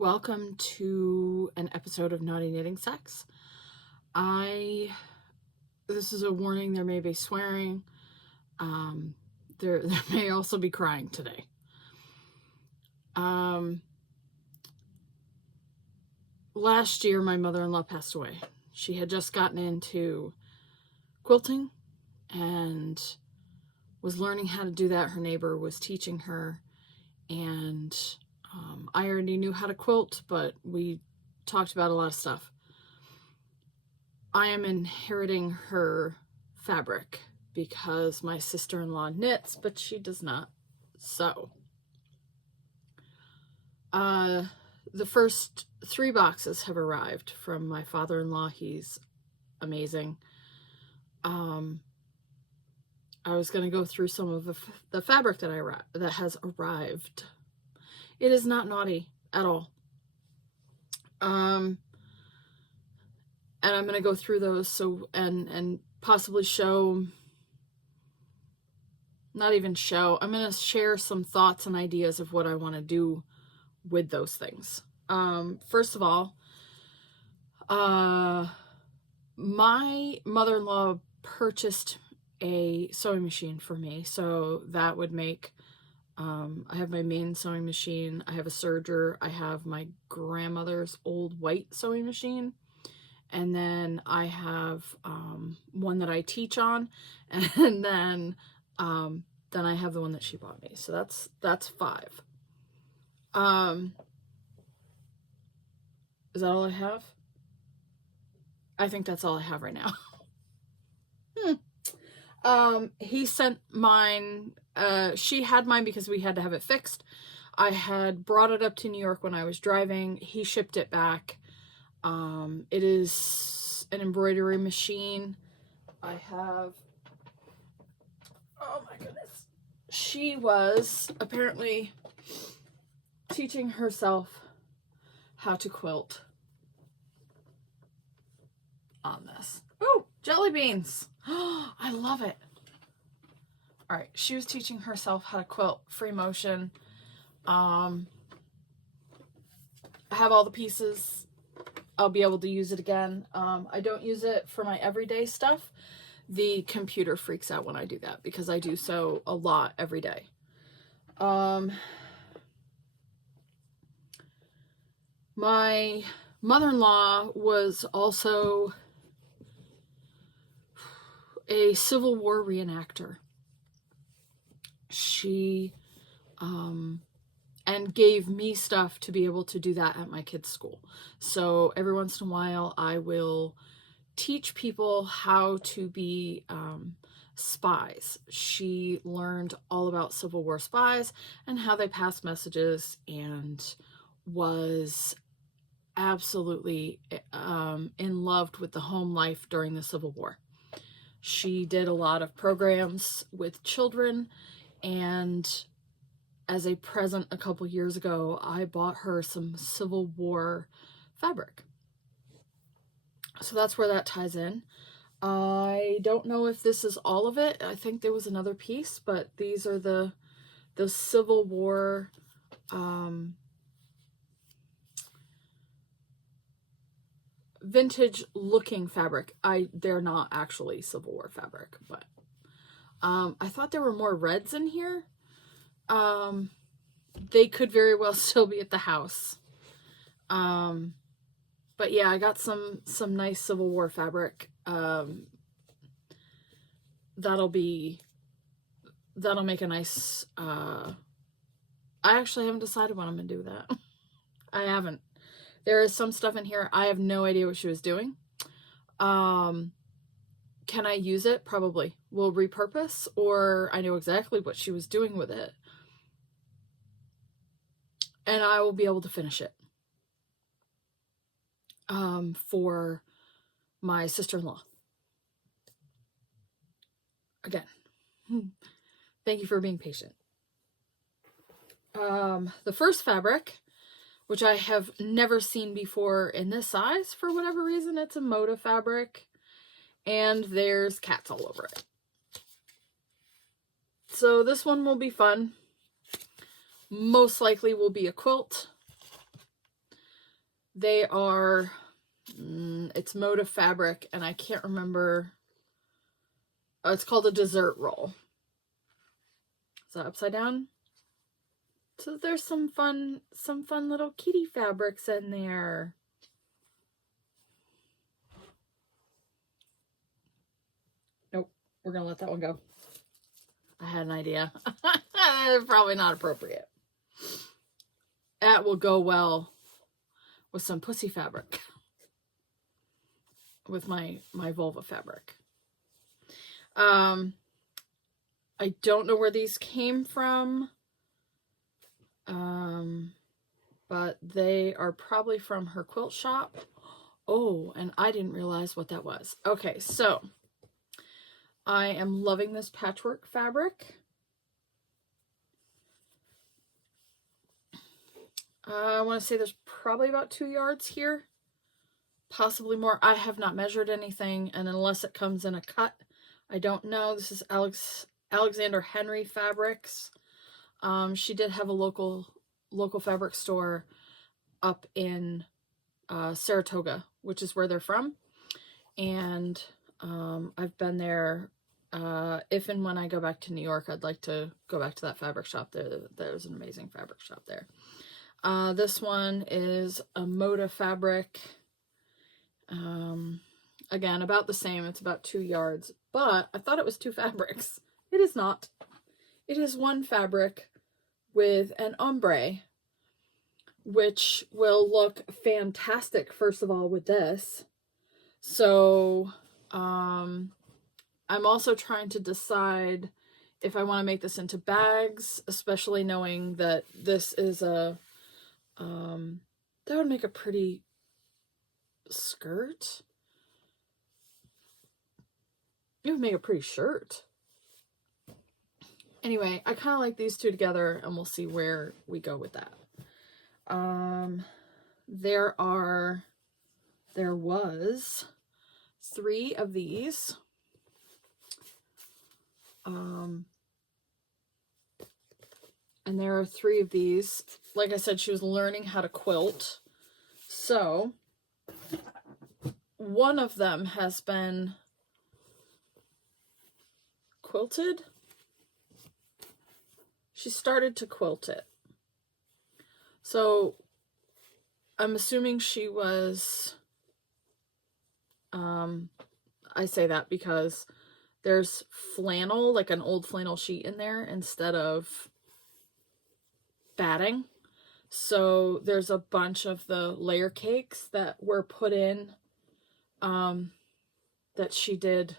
welcome to an episode of Naughty Knitting Sex. This is a warning, there may be swearing. There may also be crying today. Last year, my mother-in-law passed away. She had just gotten into quilting and was learning how to do that. Her neighbor was teaching her, and I already knew how to quilt, but we talked about a lot of stuff. I am inheriting her fabric because my sister-in-law knits, but she does not sew. The first 3 boxes have arrived from my father-in-law. He's amazing. I was going to go through some of the fabric that has arrived. It is not naughty at all. And I'm going to go through those and possibly show, not even show, I'm going to share some thoughts and ideas of what I want to do with those things. First of all, my mother-in-law purchased a sewing machine for me, so that would make, I have my main sewing machine, I have a serger, I have my grandmother's old white sewing machine, and then I have one that I teach on, and then I have the one that she bought me. So that's 5. Is that all I have? I think that's all I have right now. He sent mine, she had mine because we had to have it fixed. I had brought it up to New York when I was driving. He shipped it back. It is an embroidery machine. I have, oh my goodness. She was apparently teaching herself how to quilt on this. Ooh, jelly beans. I love it. All right, she was teaching herself how to quilt, free motion. I have all the pieces. I'll be able to use it again. I don't use it for my everyday stuff. The computer freaks out when I do that because I do sew a lot every day. My mother-in-law was also a Civil War reenactor. She and gave me stuff to be able to do that at my kids' school. So every once in a while I will teach people how to be spies. She learned all about Civil War spies and how they passed messages, and was absolutely in love with the home life during the Civil War. She did a lot of programs with children, and as a present a couple years ago, I bought her some Civil War fabric. So that's where that ties in. I don't know if this is all of it. I think there was another piece, but these are the Civil War vintage looking fabric. They're not actually Civil War fabric, but I thought there were more reds in here. They could very well still be at the house. But yeah, I got some nice Civil War fabric. That'll make a nice, I actually haven't decided when I'm gonna do that. I haven't. There is some stuff in here. I have no idea what she was doing. Can I use it? Probably. Will repurpose, or I know exactly what she was doing with it. And I will be able to finish it. For my sister-in-law. Again, thank you for being patient. The first fabric, which I have never seen before in this size for whatever reason, it's a motif fabric, and there's cats all over it. So this one will be fun. Most likely will be a quilt. They are, it's Moda fabric, and I can't remember. It's called a dessert roll. Is that upside down? So there's some fun little kitty fabrics in there. Nope, we're gonna let that one go. I had an idea. Probably not appropriate. That will go well with some pussy fabric. With my vulva fabric. I don't know where these came from. But they are probably from her quilt shop. Oh, and I didn't realize what that was. Okay, so I am loving this patchwork fabric. I want to say there's probably about 2 yards here, possibly more. I have not measured anything, and unless it comes in a cut, I don't know. This is Alexander Henry Fabrics. She did have a local fabric store up in Saratoga, which is where they're from, and I've been there. If and when I go back to New York, I'd like to go back to that fabric shop there. There's an amazing fabric shop there. This one is a Moda fabric. Again, about the same. It's about 2 yards, but I thought it was 2 fabrics. It is not. It is 1 fabric with an ombre, which will look fantastic, first of all, with this. So, I'm also trying to decide if I want to make this into bags, especially knowing that this is a, that would make a pretty skirt. It would make a pretty shirt. Anyway, I kind of like these two together, and we'll see where we go with that. There was 3 of these. And there are 3 of these. Like I said, she was learning how to quilt. So, one of them has been quilted. She started to quilt it. So, I'm assuming she was, I say that because there's flannel, like an old flannel sheet in there instead of batting. So there's a bunch of the layer cakes that were put in, that she did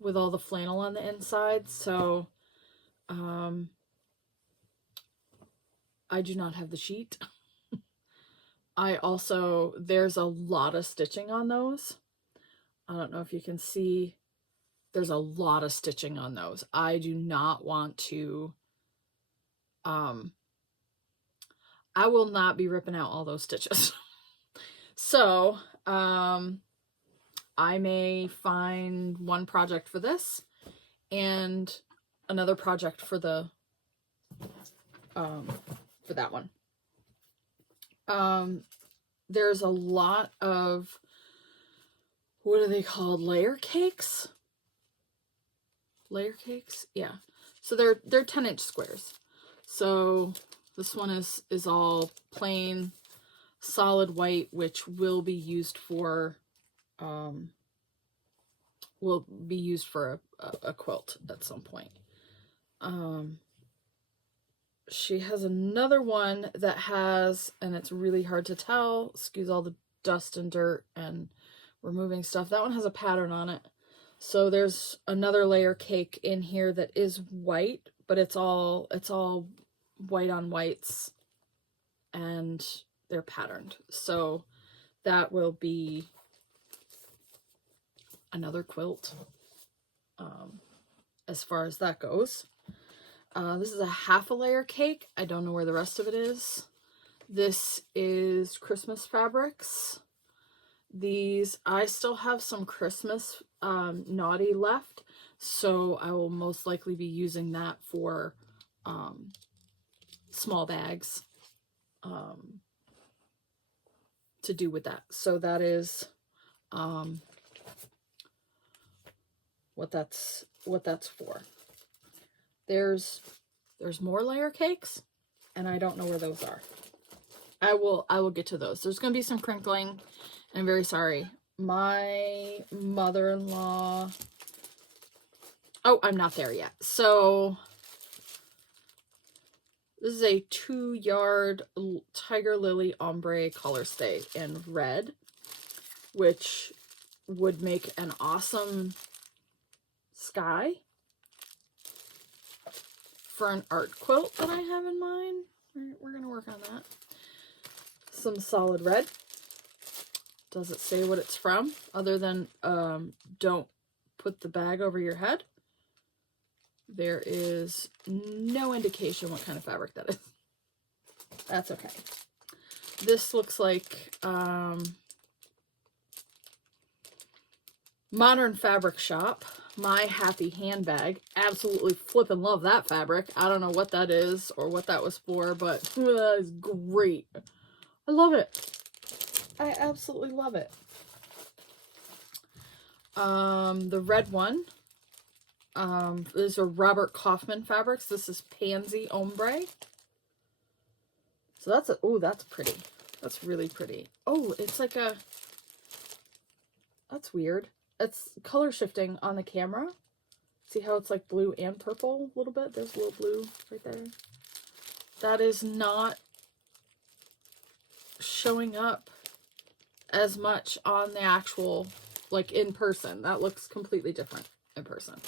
with all the flannel on the inside. So, I do not have the sheet. There's a lot of stitching on those. I don't know if you can see, there's a lot of stitching on those. I do not want to, I will not be ripping out all those stitches. So, I may find one project for this and another project for the, for that one. There's a lot of, what are they called? Layer cakes? Layer cakes? Yeah. So they're 10-inch squares. So this one is all plain solid white, which will be used for a quilt at some point. She has another one that has, and it's really hard to tell, excuse all the dust and dirt and removing stuff. That one has a pattern on it. So there's another layer cake in here that is white, but it's all white on whites, and they're patterned. So that will be another quilt, as far as that goes. This is a half a layer cake. I don't know where the rest of it is. This is Christmas fabrics. These, I still have some Christmas naughty left, so I will most likely be using that for small bags. to do with that. So that is what that's for. There's more layer cakes, and I don't know where those are. I will get to those. There's going to be some crinkling, and I'm very sorry. My mother-in-law... Oh, I'm not there yet. So this is a 2-yard Tiger Lily ombre color stay in red, which would make an awesome sky for an art quilt that I have in mind. We're going to work on that. Some solid red. Does it say what it's from? Other than don't put the bag over your head. There is no indication what kind of fabric that is. That's okay. This looks like Modern Fabric Shop. My Happy Handbag. Absolutely flippin' love that fabric. I don't know what that is or what that was for, but that is great. I love it. I absolutely love it. The red one. These are Robert Kaufman fabrics. This is Pansy Ombre. So that's that's pretty. That's really pretty. Oh, it's like a, that's weird. It's color shifting on the camera. See how it's like blue and purple a little bit? There's a little blue right there. That is not showing up as much on the actual, like in person. That looks completely different in person,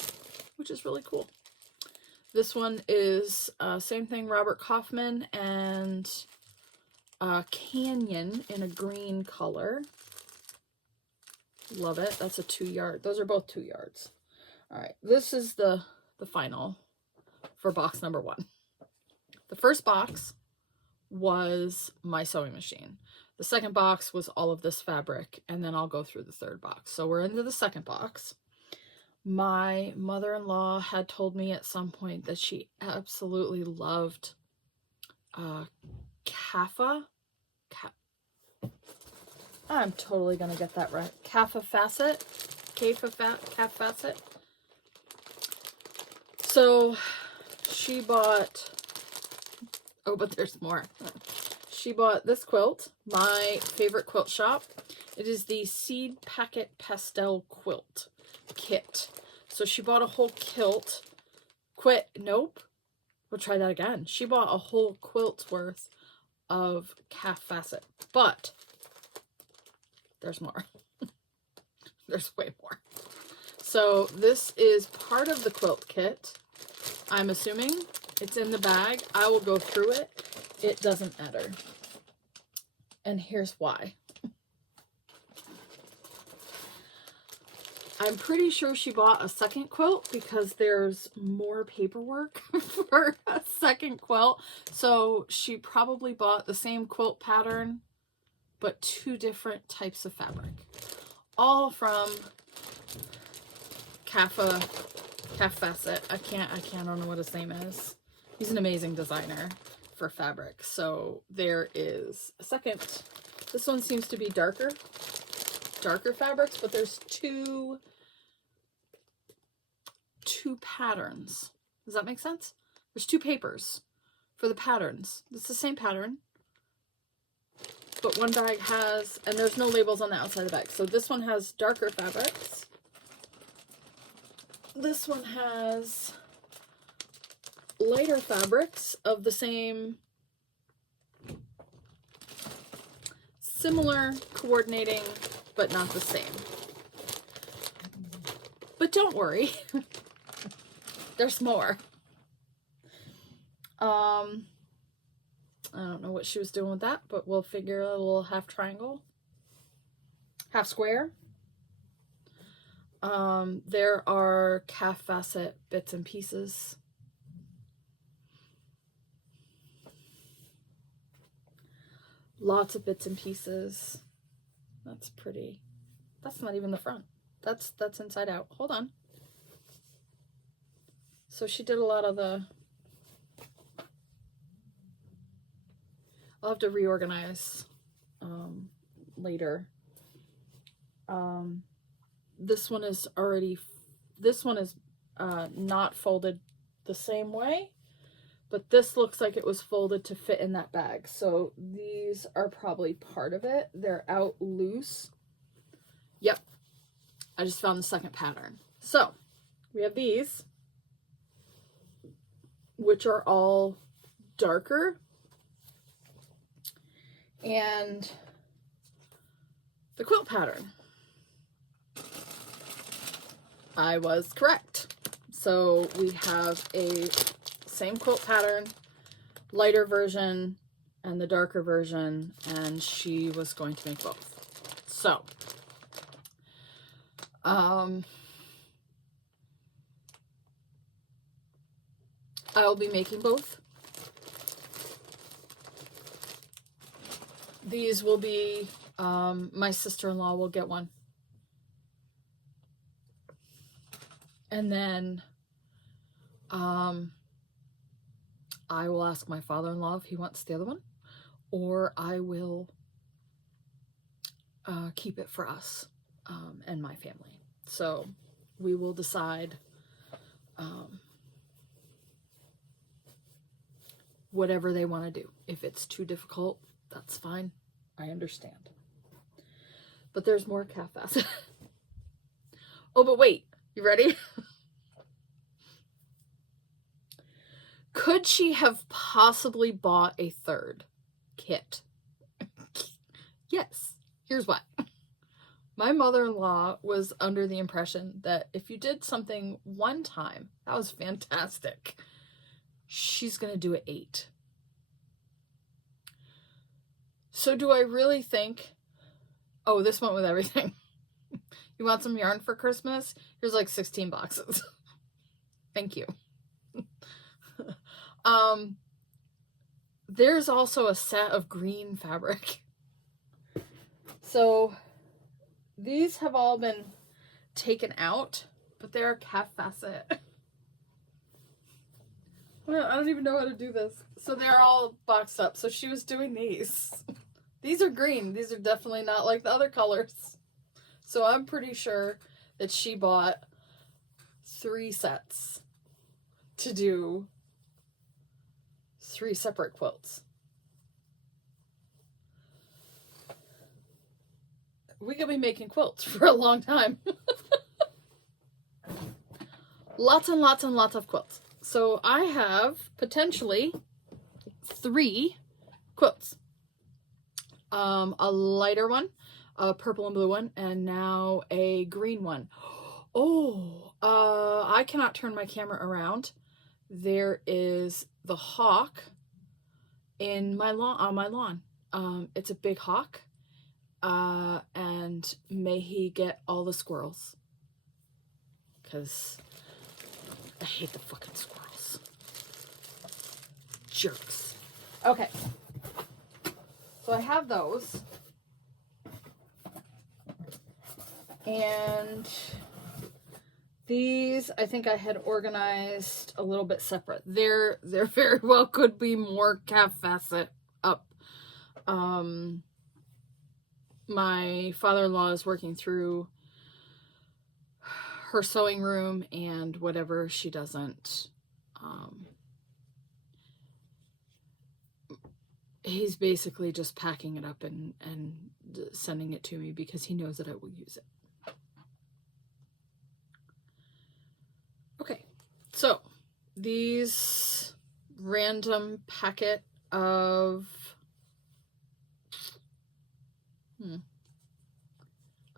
which is really cool. This one is same thing, Robert Kaufman and Canyon in a green color. Love it. That's a 2-yard. Those are both 2 yards. All right, this is the final for box number 1. The first box was my sewing machine. The second box was all of this fabric, and then I'll go through the third box. So we're into the second box. My mother-in-law had told me at some point that she absolutely loved Kaffe. I'm totally going to get that right. Kaffe Fassett. Kaffe Fassett. So she bought... Oh, but there's more. She bought this quilt, my favorite quilt shop. It is the Seed Packet Pastel Quilt Kit. So she bought a whole quilt. Nope. We'll try that again. She bought a whole quilt's worth of Kaffe Fassett. But there's more. There's way more. So this is part of the quilt kit. I'm assuming it's in the bag. I will go through it. It doesn't matter. And here's why. I'm pretty sure she bought a second quilt because there's more paperwork for a second quilt. So she probably bought the same quilt pattern, but 2 different types of fabric. All from Kaffe Fassett. I don't know what his name is. He's an amazing designer for fabric. So there is a second. This one seems to be darker fabrics, but there's two patterns. Does that make sense? There's 2 papers for the patterns. It's the same pattern, but one bag has, and there's no labels on the outside of the bag. So this one has darker fabrics. This one has lighter fabrics of the same, similar coordinating, but not the same. But don't worry, there's more. I don't know what she was doing with that, but we'll figure a little half triangle, half square. There are Kaffe Fassett bits and pieces. Lots of bits and pieces. That's pretty. That's not even the front. That's inside out. Hold on. So she did a lot of the... I'll have to reorganize later. This one is not folded the same way, but this looks like it was folded to fit in that bag. So these are probably part of it. They're out loose. Yep. I just found the second pattern. So we have these, which are all darker. And the quilt pattern. I was correct. So we have a same quilt pattern, lighter version and the darker version, and she was going to make both. So, I'll be making both. These will be, my sister-in-law will get one. And then, I will ask my father-in-law if he wants the other one, or I will keep it for us and my family. So we will decide whatever they want to do. If it's too difficult, that's fine. I understand. But there's more Kaffe Fassett. Oh, but wait. You ready? Could she have possibly bought a third kit? Yes. Here's what. My mother-in-law was under the impression that if you did something one time, that was fantastic. She's going to do it 8. So do I really think, oh, this went with everything. You want some yarn for Christmas? Here's like 16 boxes. Thank you. There's also a set of green fabric. So these have all been taken out, but they're Kaffe Fassett. I don't even know how to do this. So they're all boxed up. So she was doing these. These are green. These are definitely not like the other colors. So I'm pretty sure that she bought 3 sets to do 3 separate quilts. We could be making quilts for a long time. Lots and lots and lots of quilts. So I have potentially 3 quilts. A lighter one, a purple and blue one, and now a green one. Oh, I cannot turn my camera around. There is the hawk in my lawn, on my lawn. It's a big hawk, and may he get all the squirrels, because I hate the fucking squirrels. Jerks. Okay. So I have those. And these, I think I had organized a little bit separate. There very well could be more Kaffe Fassett up. My father-in-law is working through her sewing room and whatever she doesn't. He's basically just packing it up and sending it to me because he knows that I will use it. Okay, so these random packet of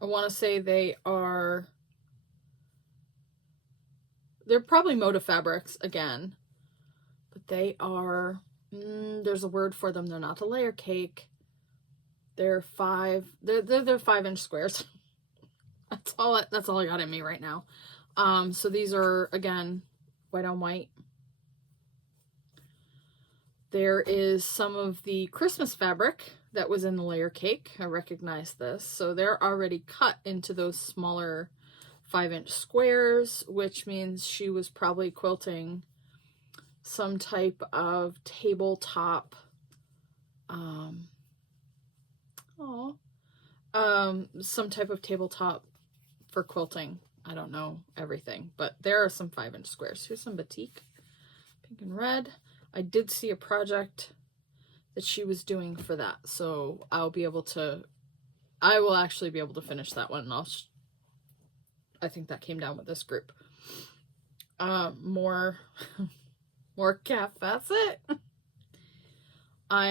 I want to say they're probably Moda fabrics again, but they are there's a word for them. They're not a layer cake. They're 5-inch squares. That's all I got in me right now. So these are, again, white on white. There is some of the Christmas fabric that was in the layer cake. I recognize this. So they're already cut into those smaller 5-inch squares, which means she was probably quilting some type of tabletop, Some type of tabletop for quilting. I don't know everything, but there are some 5-inch squares. Here's some batik, pink and red. I did see a project that she was doing for that, so I will actually be able to finish that one, and I think that came down with this group. More Kaffe Fassett. I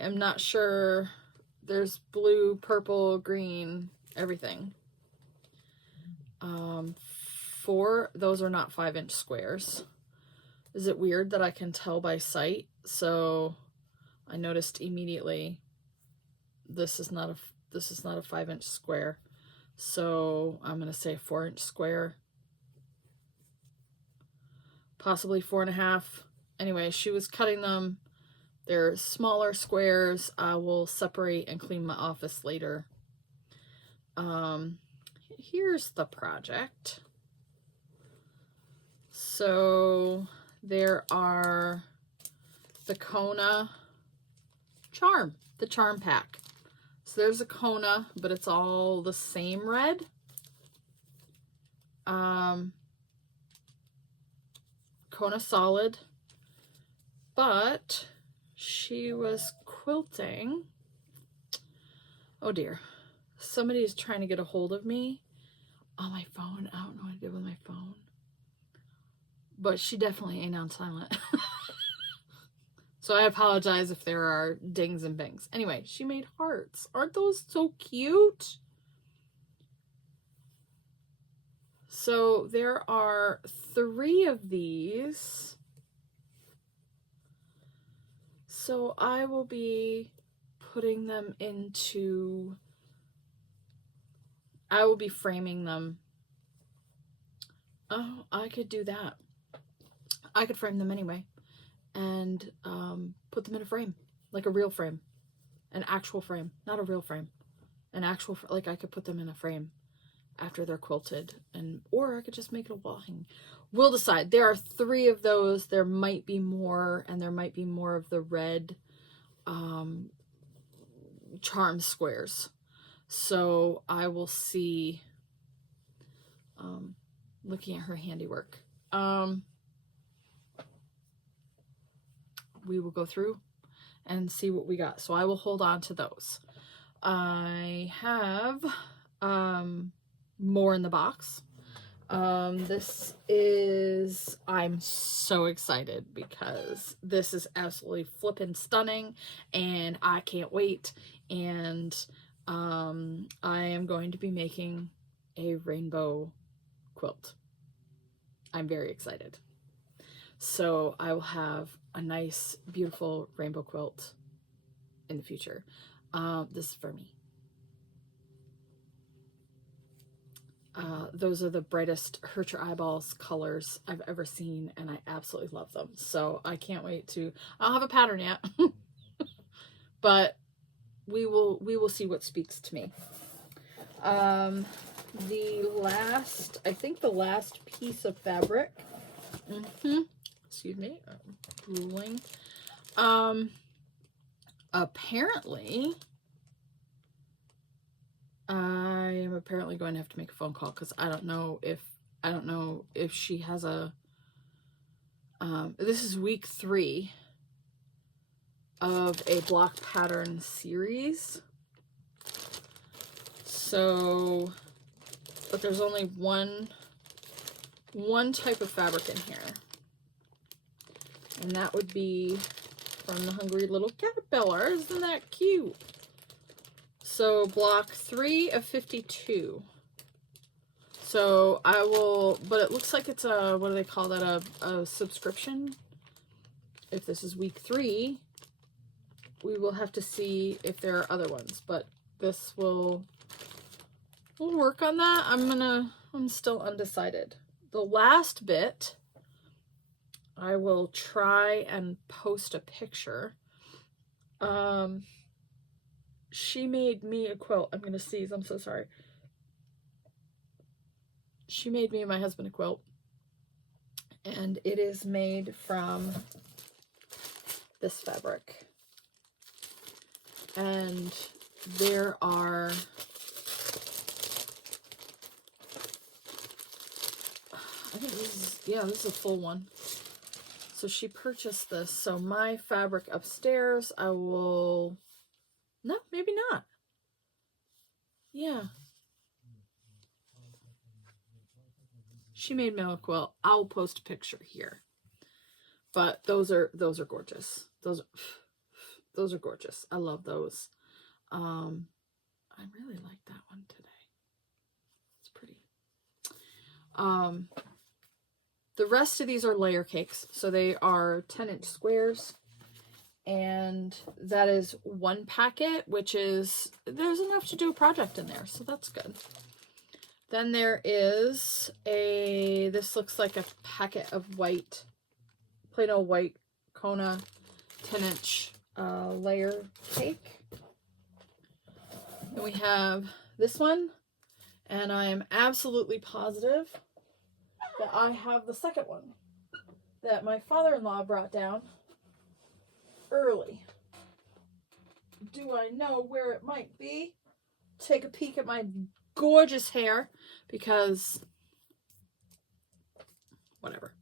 am not sure. There's blue, purple, green, everything. 4, those are not 5-inch squares. Is it weird that I can tell by sight? So I noticed immediately this is not a 5-inch square. So I'm going to say 4-inch square. Possibly 4.5. Anyway, she was cutting them. They're smaller squares. I will separate and clean my office later. Here's the project. So there are the Kona charm, the charm pack. So there's a Kona, but it's all the same red. Kona solid, but she was quilting. Oh dear. Somebody is trying to get a hold of me on my phone. I don't know what I did with my phone. But she definitely ain't on silent. So I apologize if there are dings and bangs. Anyway, she made hearts. Aren't those so cute? So there are 3 of these. So I will be putting them into... I will be framing them. Oh, I could do that. I could frame them anyway and put them in a frame, like a real frame, an actual frame, not a real frame, an actual, like I could put them in a frame after they're quilted, or I could just make it a wall hanging. We'll decide. There are 3 of those. There might be more, and there might be more of the red charm squares. So I will see, looking at her handiwork. We will go through and see what we got. So I will hold on to those. I have more in the box. This is, I'm so excited because this is absolutely flippin' stunning and I can't wait. And I am going to be making a rainbow quilt. I'm very excited. So I will have a nice, beautiful rainbow quilt in the future. This is for me. Those are the brightest hurt your eyeballs colors I've ever seen, and I absolutely love them. So I can't wait to, I don't have a pattern yet, but we will see what speaks to me. The last piece of fabric, excuse me, drooling. Apparently, I am apparently going to have to make a phone call because I don't know if she has a, this is week 3 of a block pattern series. So, but there's only one type of fabric in here. And that would be from the Hungry Little Caterpillar. Isn't that cute? So block 3 of 52. So I will, but it looks like it's a, what do they call that? A subscription. If this is week 3, we will have to see if there are other ones, but this we'll work on that. I'm still undecided. The last bit, I will try and post a picture. She made me a quilt. I'm gonna sneeze, I'm so sorry. She made me and my husband a quilt, and it is made from this fabric. And there are think this is, yeah, this is a full one. So she purchased this. So my fabric upstairs, I will, no, maybe not. Yeah. She made me a quilt. I'll post a picture here. But those are gorgeous. Those are gorgeous. I love those. I really like that one today. It's pretty. The rest of these are layer cakes. So they are 10-inch squares. And that is one packet, which is, there's enough to do a project in there. So that's good. Then there is this looks like a packet of white, plain old white Kona 10-inch layer cake. Then we have this one, and I am absolutely positive that I have the second one that my father-in-law brought down early. Do I know where it might be? Take a peek at my gorgeous hair, because whatever.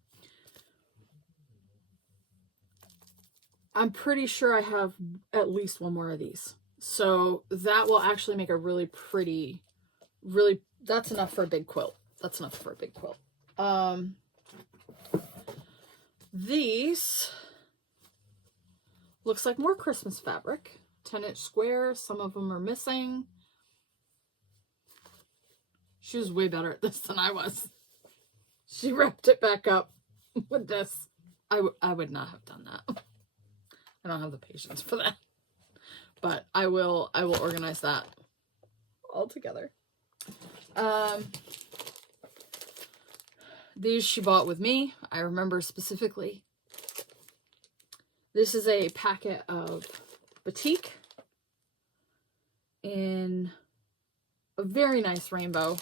I'm pretty sure I have at least one more of these. So that will actually make a really pretty, that's enough for a big quilt. That's enough for a big quilt. These looks like more Christmas fabric. 10-inch square. Some of them are missing. She was way better at this than I was. She wrapped it back up with this. I would not have done that. I don't have the patience for that. But I will organize that all together. These she bought with me. I remember specifically. This is a packet of batik in a very nice rainbow.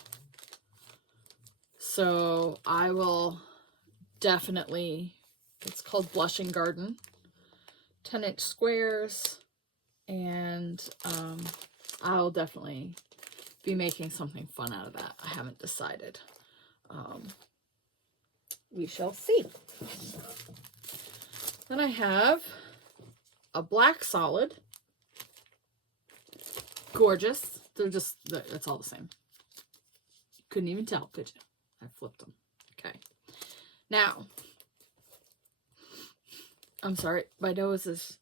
So I will definitely, it's called Blushing Garden. 10-inch squares, and I'll definitely be making something fun out of that. I haven't decided. We shall see. Then I have a black solid. Gorgeous. It's all the same. Couldn't even tell, could you? I flipped them. Okay. Now, I'm sorry, my nose is...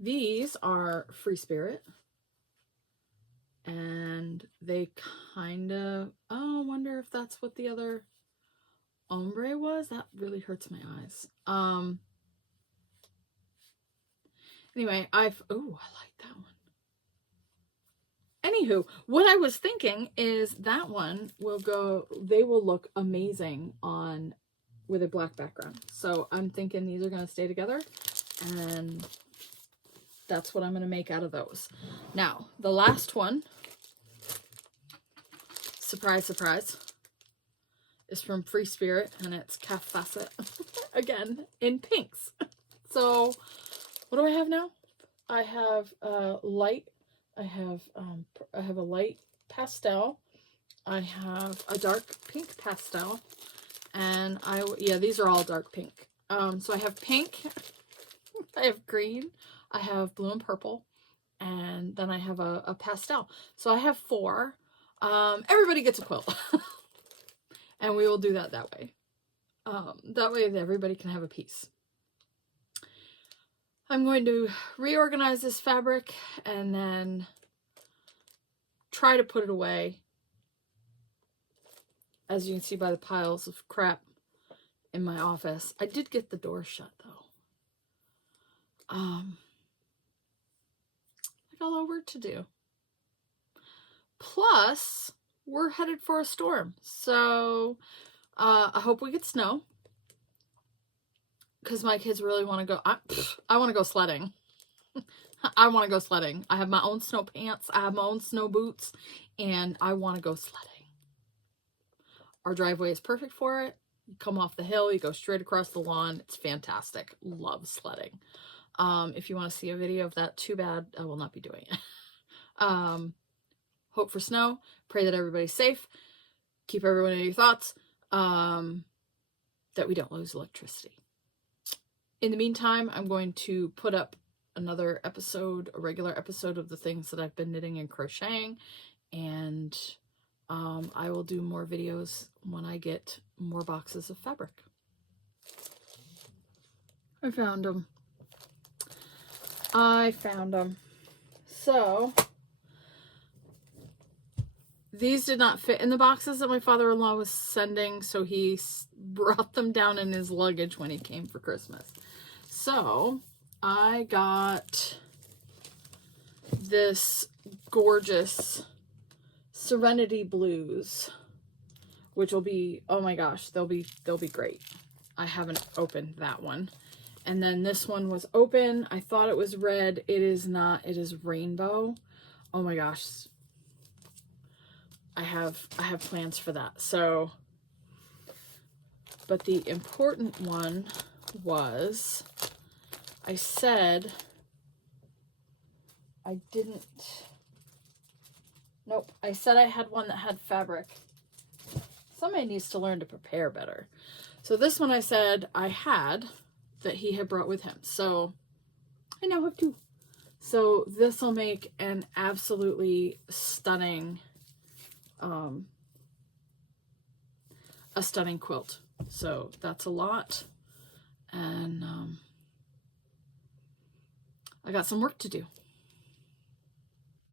These are Free Spirit. And they kind of... Oh, I wonder if that's what the other ombre was. That really hurts my eyes. Anyway, oh, I like that one. Anywho, what I was thinking is that one will go... They will look amazing on... with a black background. So I'm thinking these are going to stay together, and that's what I'm going to make out of those. Now, the last one, surprise, surprise, is from Free Spirit, and it's Kaffe Fassett, again, in pinks. So, what do I have now? I have light, I have a light pastel, I have a dark pink pastel, and these are all dark pink. So I have pink, I have green, I have blue and purple, and then I have a pastel. So I have 4. Everybody gets a quilt. And we will do that way. That way everybody can have a piece. I'm going to reorganize this fabric and then try to put it away. As you can see by the piles of crap in my office. I did get the door shut though. I got a lot of work to do. Plus, we're headed for a storm. So, I hope we get snow. Because my kids really want to go. I want to go sledding. I want to go sledding. I have my own snow pants. I have my own snow boots. And I want to go sledding. Our driveway is perfect for it. You come off the hill, you go straight across the lawn. It's fantastic. Love sledding. If you want to see a video of that, too bad. I will not be doing it. Hope for snow. Pray that everybody's safe. keep everyone in your thoughts, that we don't lose electricity. In the meantime, I'm going to put up another episode, a regular episode of the things that I've been knitting and crocheting, and I will do more videos when I get more boxes of fabric. I found them. So these did not fit in the boxes that my father-in-law was sending, so he brought them down in his luggage when he came for Christmas. So I got this gorgeous Serenity Blues, which will be, oh my gosh, they'll be great. I haven't opened that one. And then this one was open. I thought it was red. It is not. It is rainbow. Oh my gosh. I have plans for that. So, but the important one was, I said I didn't, nope, I said I had one that had fabric. Somebody needs to learn to prepare better. So this one I said I had, that he had brought with him. So I now have two. So this will make an absolutely stunning, a stunning quilt. So that's a lot. And I got some work to do.